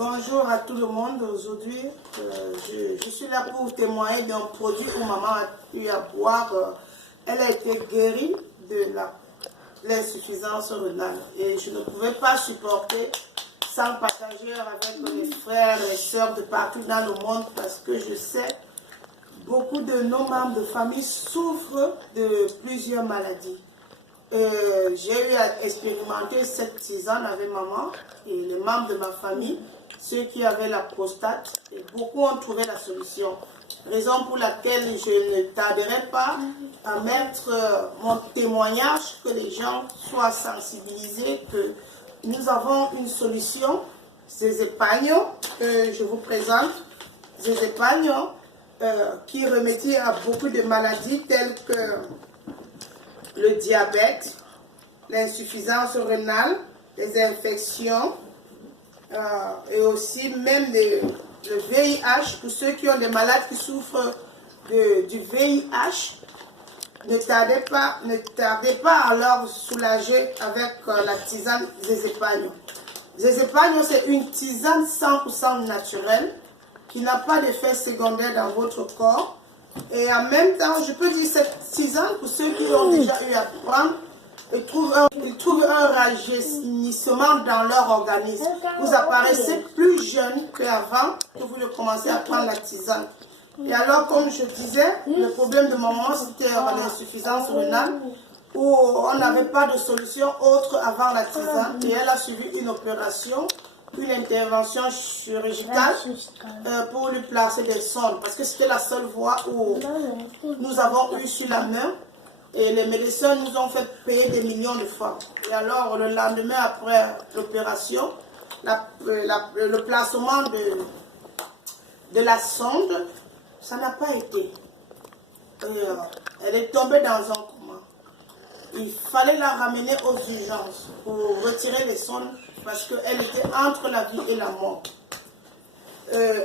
Bonjour à tout le monde. Aujourd'hui, je suis là pour témoigner d'un produit que maman a eu à boire. Elle a été guérie de l'insuffisance rénale et je ne pouvais pas supporter sans partager avec les frères et sœurs de partout dans le monde parce que je sais beaucoup de nos membres de famille souffrent de plusieurs maladies. J'ai eu à expérimenter cette tisane avec maman et les membres de ma famille, ceux qui avaient la prostate, et beaucoup ont trouvé la solution. Raison pour laquelle je ne tarderai pas à mettre mon témoignage, que les gens soient sensibilisés, que nous avons une solution. Zézépagno, que je vous présente, Zézépagno, qui remédie à beaucoup de maladies telles que le diabète, l'insuffisance rénale, les infections et aussi même le VIH. Pour ceux qui ont des malades qui souffrent du VIH, ne tardez pas à leur soulager avec la tisane Zézépagno. Zézépagno, c'est une tisane 100% naturelle qui n'a pas d'effet secondaire dans votre corps. Et en même temps, je peux dire cette tisane, pour ceux qui ont déjà eu à prendre, ils trouvent un rajeunissement dans leur organisme. Vous apparaissez plus jeune qu'avant que vous ne commencez à prendre la tisane. Et alors, comme je disais, le problème de maman, c'était l'insuffisance rénale, où on n'avait pas de solution autre avant la tisane. Et elle a suivi une opération, une intervention chirurgicale pour lui placer des sondes, parce que c'était la seule voie où nous avons eu sur la main et les médecins nous ont fait payer des millions de fois. Et alors le lendemain après l'opération, le placement de la sonde, ça n'a pas été. Elle est tombée dans un coma. Il fallait la ramener aux urgences pour retirer les sondes parce qu'elle était entre la vie et la mort.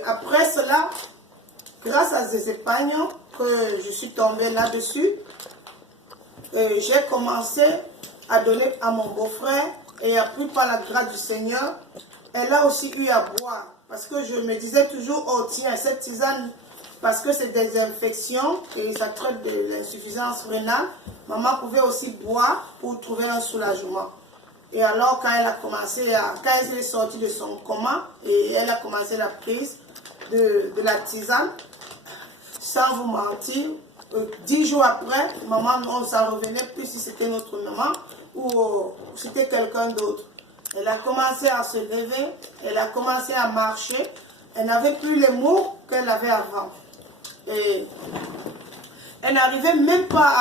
Après cela, grâce à Zézépagno, que je suis tombée là-dessus, j'ai commencé à donner à mon beau-frère et appris par la grâce du Seigneur. Elle a aussi eu à boire parce que je me disais toujours, oh tiens, cette tisane, parce que c'est des infections et ça traite de l'insuffisance rénale, maman pouvait aussi boire pour trouver un soulagement. Et alors, quand elle est sortie de son coma et elle a commencé la prise de la tisane, sans vous mentir, 10 jours après, maman, on s'en revenait plus si c'était notre maman ou c'était quelqu'un d'autre. Elle a commencé à se lever, elle a commencé à marcher, elle n'avait plus les mots qu'elle avait avant. Et elle n'arrivait même pas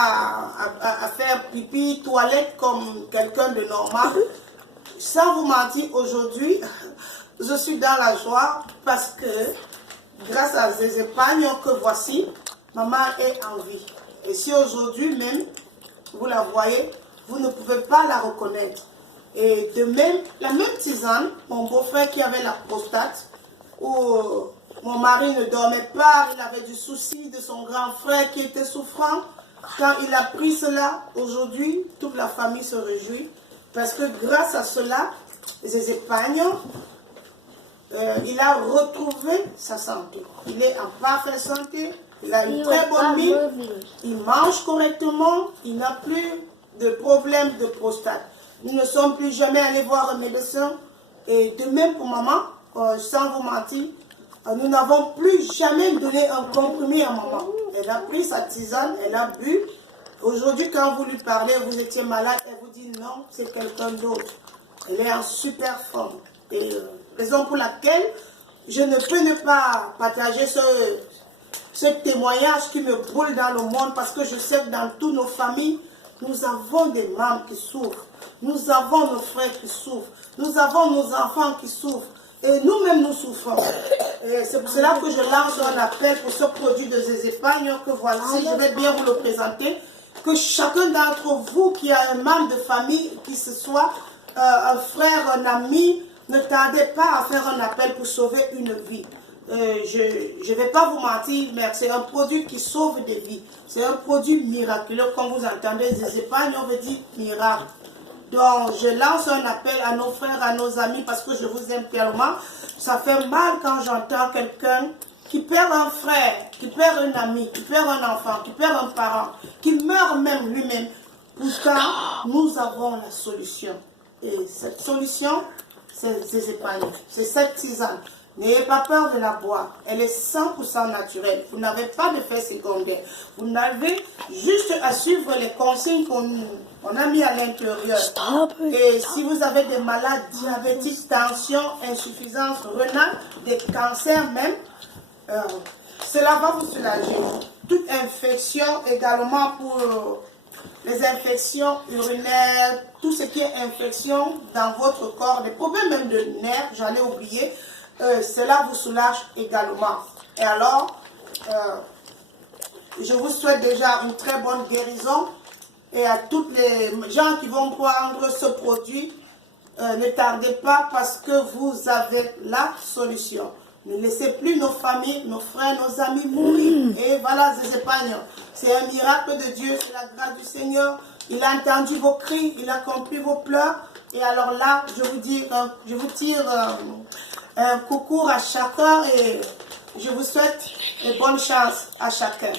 à faire pipi, toilette comme quelqu'un de normal. Sans vous mentir, aujourd'hui, je suis dans la joie parce que grâce à Zézépagno que voici, maman est en vie. Et si aujourd'hui même, vous la voyez, vous ne pouvez pas la reconnaître. Et de même, la même tisane, mon beau-frère qui avait la prostate, où mon mari ne dormait pas, il avait du souci de son grand frère qui était souffrant. Quand il a pris cela, aujourd'hui, toute la famille se réjouit. Parce que grâce à cela, Zézépagno, il a retrouvé sa santé. Il est en parfaite santé, il a une très bonne mine, il mange correctement, il n'a plus de problème de prostate. Nous ne sommes plus jamais allés voir un médecin. Et de même pour maman, sans vous mentir, nous n'avons plus jamais donné un comprimé à maman. Elle a pris sa tisane, elle a bu. Aujourd'hui, quand vous lui parlez, vous étiez malade, elle vous dit non, c'est quelqu'un d'autre. Elle est en super forme. Et raison pour laquelle je ne peux ne pas partager ce témoignage qui me brûle dans le monde, parce que je sais que dans toutes nos familles, nous avons des membres qui souffrent. Nous avons nos frères qui souffrent. Nous avons nos enfants qui souffrent. Et nous-mêmes, nous souffrons. Et c'est pour cela que je lance un appel pour ce produit de Zézépagno que voici. Je vais bien vous le présenter. Que chacun d'entre vous qui a un membre de famille, qui ce soit un frère, un ami, ne tardez pas à faire un appel pour sauver une vie. Je ne vais pas vous mentir, mais c'est un produit qui sauve des vies. C'est un produit miraculeux. Comme vous entendez, Zézépagno veut dire miracle. Donc, je lance un appel à nos frères, à nos amis, parce que je vous aime tellement. Ça fait mal quand j'entends quelqu'un qui perd un frère, qui perd un ami, qui perd un enfant, qui perd un parent, qui meurt même lui-même. Pourtant, nous avons la solution. Et cette solution, c'est ces épargnes, c'est cette tisane. N'ayez pas peur de la boire. Elle est 100% naturelle. Vous n'avez pas d'effet secondaire. Vous n'avez juste à suivre les consignes qu'on a mis à l'intérieur. Et si vous avez des malades diabétiques, tension, insuffisance rénale, des cancers même, cela va vous soulager. Toute infection également pour les infections urinaires, tout ce qui est infection dans votre corps, les problèmes même de nerfs, j'allais oublier, cela vous soulage également. Et alors, je vous souhaite déjà une très bonne guérison. Et à tous les gens qui vont prendre ce produit, ne tardez pas parce que vous avez la solution. Ne laissez plus nos familles, nos frères, nos amis mourir. Et voilà, ces épargnants. C'est un miracle de Dieu, c'est la grâce du Seigneur. Il a entendu vos cris, il a compris vos pleurs. Et alors là, je vous tire un coucou à chacun et je vous souhaite une bonne chance à chacun.